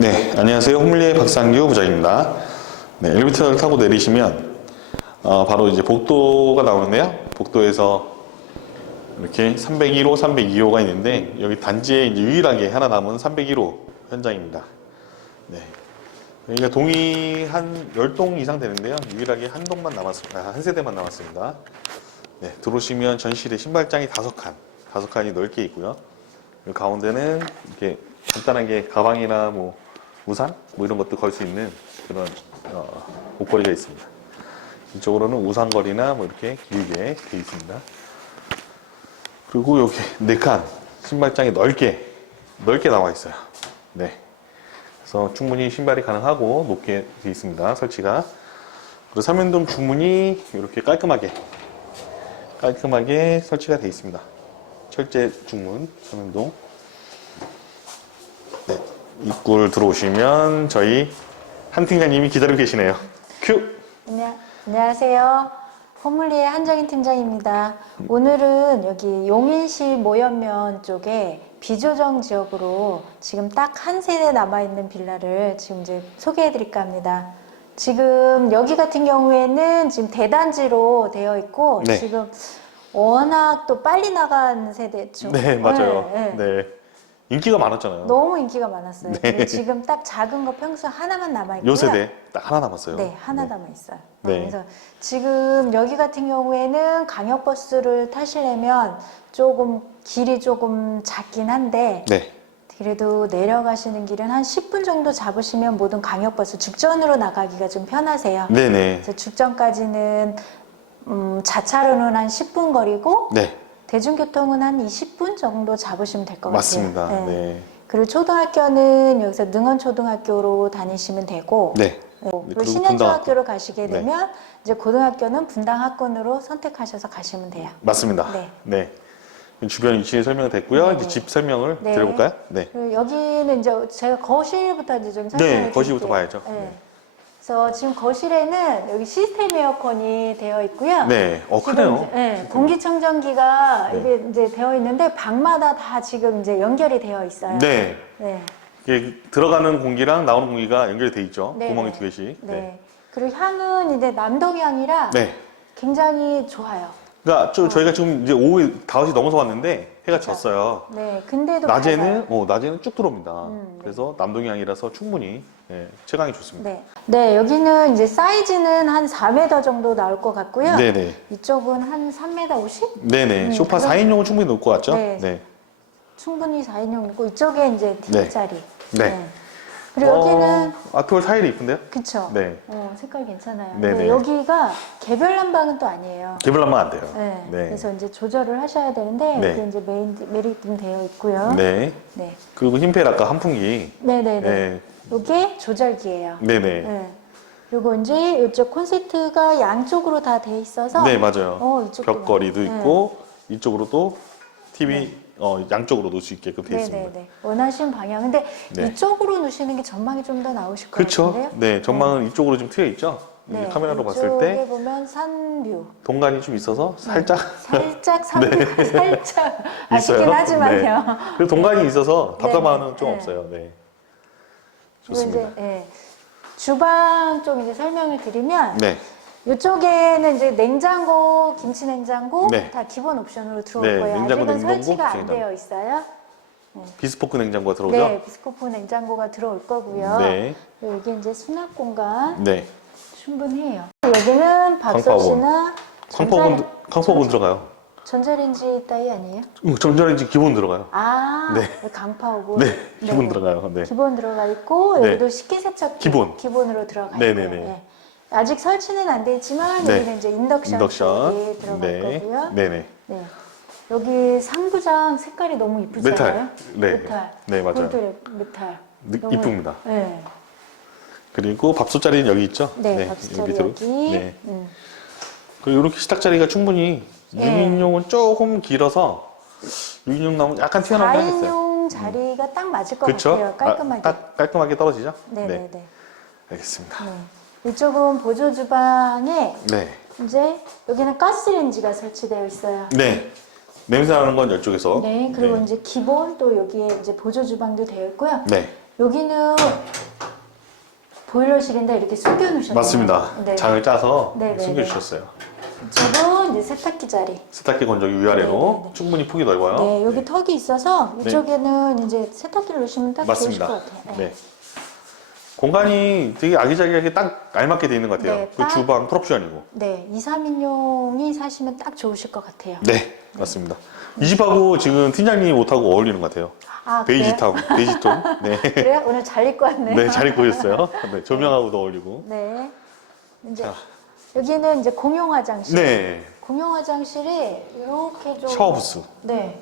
네, 안녕하세요. 홍밀리의 박상규 부장입니다. 네, 엘리베이터를 타고 내리시면 어, 바로 이제 복도가 나오는데요. 복도에서 이렇게 301호, 302호가 있는데 여기 단지에 이제 유일하게 하나 남은 301호 현장입니다. 네. 여기가 동이 한 10동 이상 되는데요. 유일하게 한 동만 남았습니다. 한 세대만 남았습니다. 네, 들어오시면 전실에 신발장이 다섯 칸, 다섯 칸이 넓게 있고요. 그 가운데는 이렇게 간단하게 가방이나 뭐 우산 뭐 이런 것도 걸 수 있는 그런 어, 옷걸이가 있습니다. 이쪽으로는 우산걸이나 뭐 이렇게 길게 되어 있습니다. 그리고 여기 네 칸 신발장이 넓게 넓게 나와 있어요. 네. 그래서 충분히 신발이 가능하고 높게 되어 있습니다. 설치가. 그리고 삼연동 중문이 이렇게 깔끔하게 깔끔하게 설치가 되어 있습니다. 철제 중문 삼연동. 네. 입구를 들어오시면 저희 한 팀장님이 기다리고 계시네요. 큐. 안녕, 안녕하세요. 호물리의 한정인 팀장입니다. 오늘은 여기 용인시 모연면 쪽에 비조정 지역으로 지금 딱 한 세대 남아있는 빌라를 지금 이제 소개해 드릴까 합니다. 지금 여기 같은 경우에는 지금 대단지로 되어 있고 네. 지금 워낙 또 빨리 나간 세대죠. 네, 맞아요. 네, 네. 네. 인기가 많았잖아요. 너무 인기가 많았어요. 네. 근데 지금 딱 작은 거 평수 하나만 남아 있고요. 요 세대 딱 하나 남았어요. 네, 하나 남아 있어요. 네. 그래서 지금 여기 같은 경우에는 광역버스를 타시려면 조금 길이 조금 작긴 한데 네. 그래도 내려가시는 길은 한 10분 정도 잡으시면 모든 광역버스 죽전으로 나가기가 좀 편하세요. 네네. 그래서 죽전까지는 음, 자차로는 한 10분 거리고 네. 대중교통은 한 20분 정도 잡으시면 될 것 같아요. 맞습니다. 네. 네. 그리고 초등학교는 여기서 능원초등학교로 다니시면 되고 네. 네, 그리고 신현중학교로 가시게 네. 되면 이제 고등학교는 분당 학군으로 선택하셔서 가시면 돼요. 맞습니다. 네. 네. 주변 위치 설명이 됐고요. 네, 이제 네. 집 설명을 네. 드려볼까요? 네. 그리고 여기는 이제 제가 거실부터 이제 좀 설명을 네, 거실부터 드릴게요. 봐야죠. 네. 네. 그래서 지금 거실에는 여기 시스템 에어컨이 되어 있고요. 네. 어, 지금 크네요. 이제, 네, 공기청정기가 네. 이게 이제 되어 있는데 방마다 다 지금 이제 연결이 되어 있어요. 네. 네. 이게 들어가는 공기랑 나오는 공기가 연결이 돼 있죠. 네. 구멍이 두 개씩. 네. 네. 그리고 향은 이제 남동향이라 네. 굉장히 좋아요. 그러니까 좀 저희가 지금 이제 오후 5시 넘어서 왔는데 해가 그쵸. 졌어요. 네. 근데도 낮에는 밝아요. 어, 낮에는 쭉 들어옵니다. 음, 네. 그래서 남동향이라서 충분히 네, 체감이 좋습니다. 네. 네, 여기는 이제 사이즈는 한 4m 정도 나올 것 같고요. 네, 네. 이쪽은 한 3m 50? 네, 네. 음, 소파 그럼- 4인용은 충분히 놓을 것 같죠? 네. 네. 충분히 4인용이고 이쪽에 이제 T자리. 네. 그리고 여기는 어, 아트월 타일이 이쁜데요? 그쵸. 네. 어, 색깔 괜찮아요. 네, 근데 네. 여기가 개별 난방은 또 아니에요. 개별하면 안 돼요. 네. 네. 그래서 이제 조절을 하셔야 되는데 네. 이게 이제 메인 메리트는 되어 있고요. 네. 네. 그리고 흰펠 아까 한풍기. 네, 네, 네. 네. 이게 조절기예요. 네, 네. 네. 그리고 이제 이쪽 콘센트가 양쪽으로 다 돼 있어서 네, 맞아요. 어, 이쪽도 벽걸이도 네. 있고 이쪽으로도 TV 어, 양쪽으로 놓을 수 있게끔 되어 있습니다. 네네네. 원하시는 방향. 근데 네. 이쪽으로 놓으시는 게 전망이 좀 더 나오실 것 그렇죠. 같은데요? 네, 전망은 이쪽으로 좀 트여 있죠. 네, 이 카메라로 봤을 이쪽에 때 보면 산뷰. 동간이 좀 있어서 살짝 살짝 산뷰 살짝 아쉽긴 네. 있어요. 하지만요. 그리고 동간이 있어서 네, 답답함은 네, 좀 네. 없어요. 네. 그리고 좋습니다. 이제 예, 주방 쪽 이제 설명을 드리면 네. 이쪽에는 이제 냉장고, 김치 냉장고 네. 다 기본 옵션으로 들어올 네, 거예요. 냉장고, 아직은 냉동고, 설치가 안 냉장고. 되어 있어요. 비스포크 냉장고가 들어오죠? 네, 비스코프 냉장고가 들어올 거고요. 네. 그리고 여기 이제 수납 공간 네. 충분해요. 여기는 밥솥이나 전자, 캉포분 들어가요. 전자레인지 따위 아니에요? 음, 전자레인지 기본 들어가요. 아, 네. 강파오고. 네, 기본 들어가요. 네. 기본 들어가 있고 네. 여기도 식기세척기 기본. 기본으로 들어가 네네네. 있고요. 네. 아직 설치는 안 돼 있지만 네. 여기는 이제 인덕션, 인덕션. 쪽이 들어갈 네. 거고요. 네네. 네. 여기 상부장 색깔이 너무 이쁘지 메탈. 않아요? 네. 메탈. 네, 맞아요. 골드 메탈. 느- 너무- 이쁩니다. 네. 그리고 밥솥 자리는 여기 있죠? 네, 밥솥 밑으로. 여기. 네. 음. 그리고 이렇게 식탁 자리가 충분히 네. 6인용은 조금 길어서 6인용 나오면 약간 튀어나오긴 하겠어요. 4인용 자리가 딱 맞을 것 그렇죠? 같아요. 깔끔하게. 딱 깔끔하게 떨어지죠? 네네네. 네. 알겠습니다. 네. 이쪽은 보조 주방에 네. 이제 여기는 가스레인지가 설치되어 있어요. 네. 냄새 나는 건 이쪽에서. 네, 그리고 네. 이제 기본 또 여기에 이제 보조 주방도 되어 있고요. 네. 여기는 보일러실인데 이렇게 숨겨 놓으셨네요. 맞습니다. 네. 장을 짜서 네, 네, 숨겨 주셨어요. 이쪽은 이제 세탁기 자리. 세탁기 건조기 위아래로 네, 네, 네. 충분히 폭이 넓어요. 네, 여기 턱이 있어서 네. 이쪽에는 이제 세탁기를 놓으시면 딱 맞습니다. 것 같아요. 네. 공간이 되게 아기자기하게 딱 알맞게 돼 있는 것 같아요. 네, 그 딱. 주방 프롭션이고. 네, 2, 3인용이 사시면 딱 좋으실 것 같아요. 네, 맞습니다. 이 집하고 지금 팀장님 옷하고 어울리는 것 같아요. 아, 베이지 그래요? 톤, 베이지 톤. 네. 그래요? 오늘 잘 입고 왔네요. 네, 잘 입고 오셨어요. 네, 조명하고도 어울리고. 네. 이제 자. 여기는 이제 공용 화장실. 네, 공용 화장실이 이렇게 좀 샤워 부스. 네.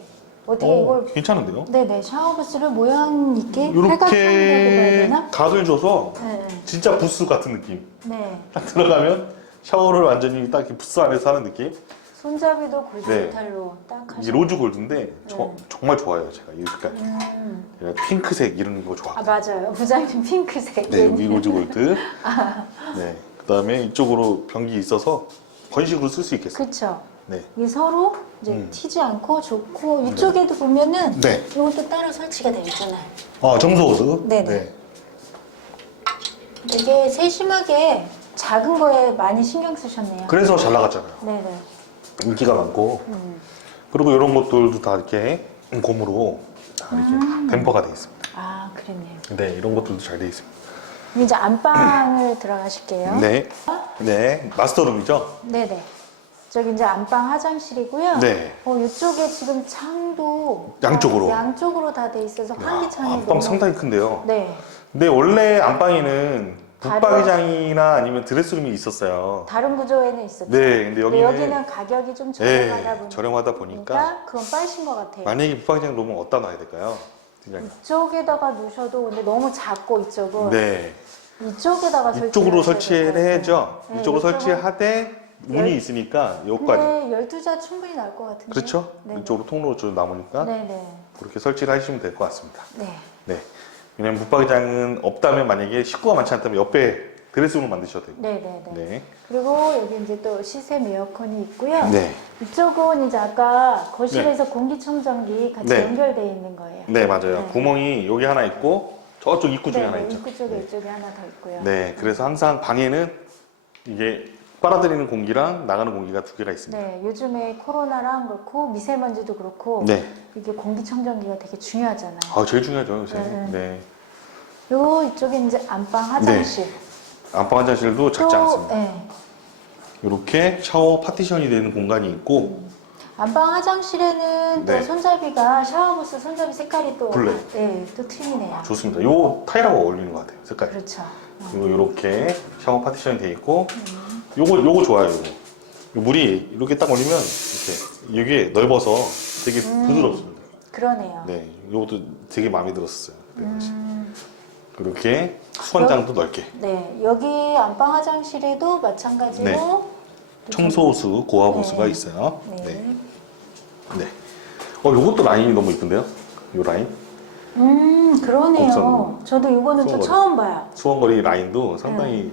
어떻게 오, 이걸 괜찮은데요? 네네 샤워 부스를 모양 있게 팔각형이라고 봐야 이렇게 되나? 각을 줘서 네. 진짜 부스 같은 느낌. 네. 딱 들어가면 샤워를 완전히 딱 이렇게 부스 안에서 하는 느낌. 손잡이도 골드 네. 스타일로 딱 이게 하시고. 로즈 골드인데 저- 네. 정말 좋아요 제가 이 색깔. 음. 제가 핑크색 이런 거 아 좋아하거든요. 맞아요. 부장님 핑크색. 네, 여기 로즈 골드. 네, 그다음에 이쪽으로 변기 있어서 건식으로 쓸 수 있겠어요. 그렇죠. 네, 이게 서로 이제 음. 튀지 않고 좋고 이쪽에도 보면은 네. 이것도 따로 설치가 되어 있잖아요. 아 정소호수. 네네. 되게 세심하게 작은 거에 많이 신경 쓰셨네요. 그래서 잘 나갔잖아요. 네네. 인기가 많고 음. 그리고 이런 것들도 다 이렇게 고무로 다 이렇게 음. 댐퍼가 되어 있습니다. 아 그러네요. 네, 이런 것들도 잘 되어 있습니다. 그럼 이제 안방을 들어가실게요. 네, 네, 마스터룸이죠. 네네. 저기 이제 안방 화장실이고요. 네. 어, 이쪽에 지금 창도 양쪽으로. 다 양쪽으로 다 돼 있어서 환기창이 안방 너무- 상당히 큰데요. 네. 근데 원래 안방에는 붙박이장이나 아니면 드레스룸이 있었어요. 다른 구조에는 있었죠. 네, 근데 여기는, 여기는 가격이 좀 저렴하다 네, 보니까 저렴하다 보니까 그건 빠신 것 같아요. 만약에 붙박이장 놓으면 어디다 놔야 될까요? 팀장님? 이쪽에다가 놓으셔도 근데 너무 작고 이쪽은 네, 이쪽에다가 이쪽으로 설치를 설치를 해야죠. 네, 이쪽으로 이쪽은- 설치하되 문이 열- 있으니까 여기까지. 근데 12자 충분히 나올 것 같은데. 그렇죠? 네. 이쪽으로 통로로 쭉 남으니까 네네. 그렇게 설치를 하시면 될 것 같습니다. 네. 네. 왜냐면 붙박이장은 없다면 만약에 식구가 많지 않다면 옆에 드레스룸을 만드셔도 되고. 네네네. 네. 그리고 여기 이제 또 시샘 에어컨이 있고요. 네. 이쪽은 이제 아까 거실에서 공기청정기 같이 네. 연결되어 있는 거예요. 네, 맞아요. 네. 구멍이 여기 하나 있고 저쪽 입구 네, 하나 네, 있죠. 입구 쪽에 네. 이쪽에 하나 더 있고요. 네, 그래서 항상 방에는 이게 빨아들이는 공기랑 나가는 공기가 두 개가 있습니다. 네, 요즘에 코로나랑 그렇고 미세먼지도 그렇고 네. 이게 공기청정기가 되게 중요하잖아요. 아, 제일 중요하죠, 요새. 네. 네. 요 이쪽에 이제 안방 화장실. 안방 화장실도 작지 또, 않습니다. 네. 이렇게 샤워 파티션이 되는 공간이 있고, 안방 화장실에는 네. 또 손잡이가 샤워부스 손잡이 색깔이 또 블랙. 네, 또 틀리네요. 좋습니다. 요 타일하고 어울리는 것 같아요, 색깔이. 그렇죠. 그리고 이렇게 샤워 파티션이 돼 있고, 요거, 요거 좋아요, 요거. 요 물이 이렇게 딱 올리면, 이렇게, 이게 넓어서 되게 음. 부드럽습니다. 그러네요. 네, 요것도 되게 마음에 들었어요. 당시. 음, 그렇게 수건장도 넓게. 네, 여기 안방 화장실에도 마찬가지로 네. 또 청소호수, 고압호수가 네. 있어요. 네. 네. 네. 어, 요것도 라인이 너무 이쁜데요? 요 라인? 음, 그러네요. 곡선. 저도 이거는 또. 처음 봐요. 수원거리 라인도 상당히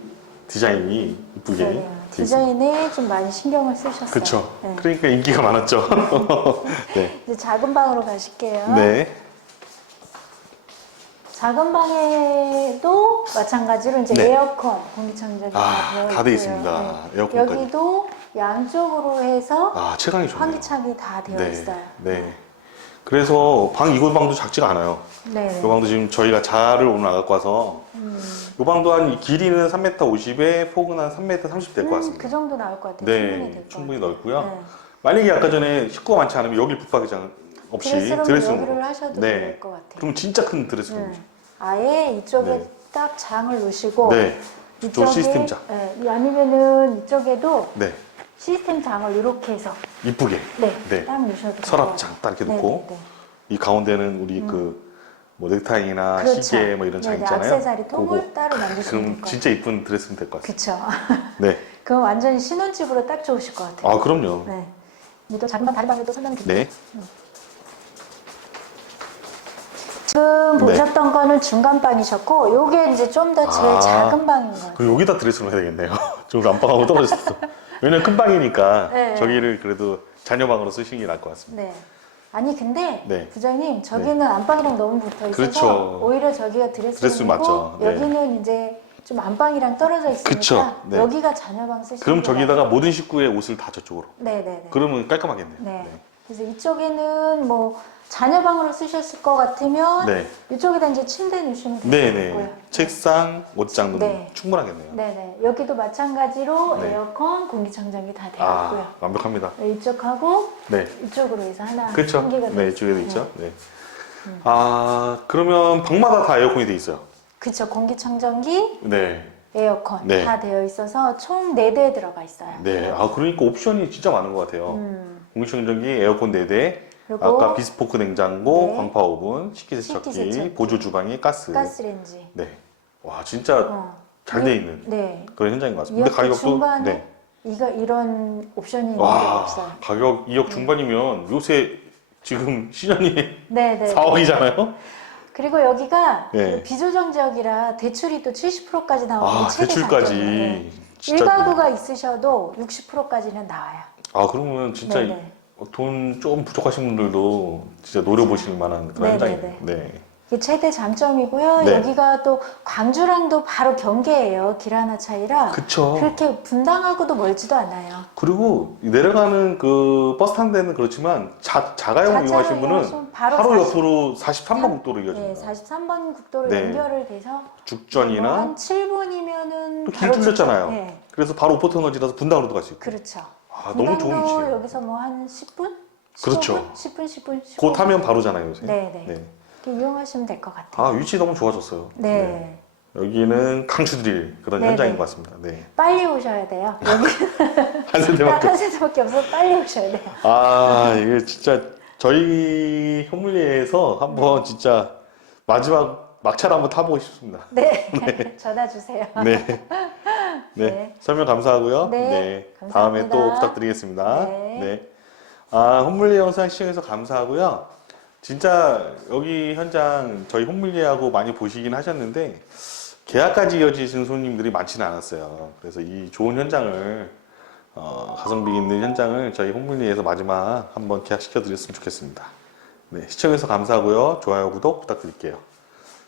디자인이 이쁘게 네, 돼 있습니다. 디자인에 좀 많이 신경을 쓰셨어요. 그쵸. 네. 그러니까 인기가 많았죠. 네. 이제 작은 방으로 가실게요. 네. 작은 방에도 마찬가지로 이제 네. 에어컨, 공기청정기가 아, 되어 다돼 있고요. 있습니다. 네. 에어컨까지. 여기도 양쪽으로 해서 아, 체감이 좋네요. 환기창이 다 되어 네. 있어요. 네. 그래서 방 이곳 방도 작지가 않아요. 네. 이 방도 지금 저희가 자를 오늘 나갖고 와서 음, 이 방도 한 길이는 3m 50에 폭은 한 3m 30 될 것 음, 같습니다. 그 정도 나올 것 같아요. 충분히 네, 될것 충분히 같아요. 넓고요. 네. 만약에 아까 전에 식구가 많지 않으면 여기 붙박이장 없이 드레스룸 드레스룸으로. 여기를 하셔도 네. 될 것 같아요. 그럼 진짜 큰 드레스룸이죠. 네. 아예 이쪽에 네. 딱 장을 놓으시고 네. 저 시스템 장. 네, 아니면은 이쪽에도 네. 시스템 장을 이렇게 해서 이쁘게. 네, 네. 딱 서랍장 같아요. 딱 이렇게 네, 놓고 네, 네. 이 가운데는 우리 그뭐 넥타이나 그렇죠. 시계 뭐 이런 장 네 네, 있잖아요. 액세서리 통을 그거. 따로 만드시면 그럼 될것 진짜 이쁜 드레스룸 될 것. 그쵸. 네. 그럼 완전히 신혼집으로 딱 좋으실 것 같아요. 아, 그럼요. 네. 또 작은 방, 다른 방에도 설명을 드릴게요. 네. 지금 네. 보셨던 거는 중간 방이셨고, 요게 이제 좀 더 제일 아. 작은 방인 거예요. 그럼 여기다 드레스룸 해야 되겠네요. 좀 안방하고 떨어졌어. 왜냐면 큰 방이니까 네. 저기를 그래도 자녀방으로 쓰시는 게 나을 것 같습니다. 네. 아니 근데 네. 부장님 저기는 안방이랑 너무 붙어 있어서 그렇죠. 오히려 저기가 드레스 드레스룸이고 맞죠. 네. 여기는 이제 좀 안방이랑 떨어져 있으니까 그쵸. 네. 여기가 자녀방 쓰시는 그럼 게 저기다가 모든 식구의 옷을 다 저쪽으로. 네네네. 그러면 깔끔하겠네요. 네. 그래서 이쪽에는 뭐 자녀방으로 쓰셨을 것 같으면 네. 이쪽에다 이제 침대 놓으시면 될것 네네. 같고요. 책상, 옷장 놓으면 네. 충분하겠네요. 네네. 여기도 마찬가지로 네. 에어컨, 공기청정기 다 되어 아, 있고요. 완벽합니다. 네, 이쪽하고 네. 이쪽으로 해서 하나 그렇죠. 한개가 네, 이쪽에도 있죠. 네. 아, 그러면 방마다 다 에어컨이 돼 있어요. 그쵸. 공기청정기, 네. 에어컨 네. 다 되어 있어서 총 4대 들어가 있어요. 네. 아, 그러니까 옵션이 진짜 많은 것 같아요. 음, 공기청정기, 에어컨 4대, 그리고 아까 비스포크 냉장고, 네. 광파 오븐, 식기세척기, 식기세척기. 보조 주방이 가스. 가스레인지. 네. 와, 진짜 어. 잘 돼 있는 네. 그런 현장인 것 같습니다. 근데 가격도 중반에 네. 이거 이런 옵션이 있는 게 와, 없어요. 가격 2억 중반이면 요새 지금 시전이 네 네. 4억이잖아요. 그리고 여기가 네. 그 비조정 지역이라 대출이 또 70%까지 나오는 아, 최대 대출까지. 네. 진짜. 일가구가 있으셔도 60%까지는 나와요. 아, 그러면 진짜 네 네. 돈 조금 부족하신 분들도 진짜 노려보실 만한 그런 네네네. 현장이에요. 네. 이게 최대 장점이고요. 네. 여기가 또 광주랑도 바로 경계예요. 길 하나 차이라 그쵸. 그렇게 분당하고도 멀지도 않아요. 그리고 내려가는 그 버스 타는 데는 그렇지만 자, 자가용 이용하시는 분은 바로 바로 40 옆으로 43번 국도로 네, 이어집니다. 43번 국도로 네. 연결을 돼서 죽전이나 한 7분이면은 또길 뚫렸잖아요. 네, 그래서 바로 오포터너지라서 분당으로도 갈 수 있고. 그렇죠. 아, 너무 좋은 분당도. 여기서 뭐 한 10분? 그렇죠. 10분, 10분, 15분. 곧 하면 바로잖아요, 요새. 네, 네. 네. 이렇게 이용하시면 될 것 같아요. 아, 위치 너무 좋아졌어요. 네. 여기는 강추드릴 그런 네, 현장인 네. 것 같습니다. 네. 빨리 오셔야 돼요. 여기 한딱 세대밖에. 한 세대밖에 없어서 빨리 오셔야 돼요. 아, 이게 진짜 저희 현물리에서 한번 진짜 마지막 막차를 한번 타보고 싶습니다. 네. 전화 주세요. 네. 네. 네. 설명 감사하고요. 네, 다음에 또 감사합니다. 부탁드리겠습니다. 네. 네. 아, 홈물리 영상 시청해서 감사하고요. 진짜 여기 현장 저희 홈물리하고 많이 보시긴 하셨는데 계약까지 이어지신 손님들이 많지는 않았어요. 그래서 이 좋은 현장을 어, 가성비 있는 현장을 저희 홈물리에서 마지막 한번 계약시켜 드렸으면 좋겠습니다. 네, 시청해서 감사하고요. 좋아요, 구독 부탁드릴게요.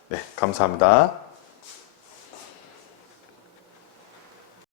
네, 감사합니다.